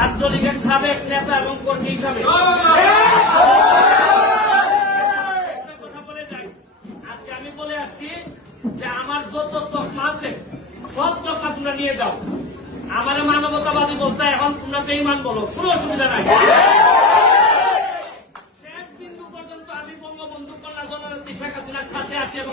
ছাত্রলীগের সাবেক নেতা এবং কর্মী হিসাবে কথা বলে যাই আজকে আমি বলে আসছি যে আমার যত তকমা আছে সব তকমা তোমরা নিয়ে যাও আমার মানবতাবাদী বলতে এখন তোমরা বেইমান বলো কোনো অসুবিধা নাই শেষ বিন্দু পর্যন্ত আমি বঙ্গবন্ধু কল্যাণ জননেত্রী শেখ হাসিনার সাথে আছি এবং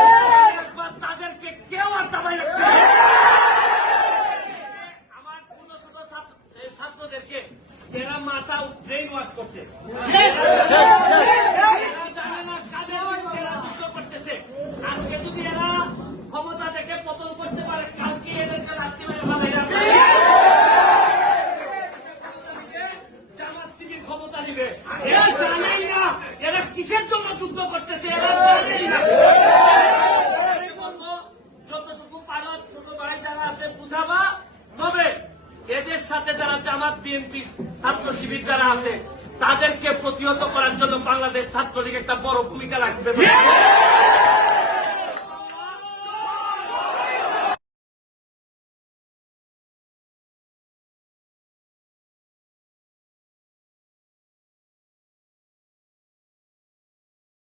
এরা মাথা ব্রেন ওয়াশ করছে ক্ষমতা দেখে পতন করতে পারে কালকে এদেরকে রাখতে পারে ক্ষমতা নিবে এরা এরা কিসের জন্য যুদ্ধ করতেছে এরা জানেন না সাথে যারা জামাত বিএনপি ছাত্র শিবির যারা আছে তাদেরকে প্রতিহত করার জন্য বাংলাদেশ ছাত্রলীগ একটা বড় ভূমিকা রাখবে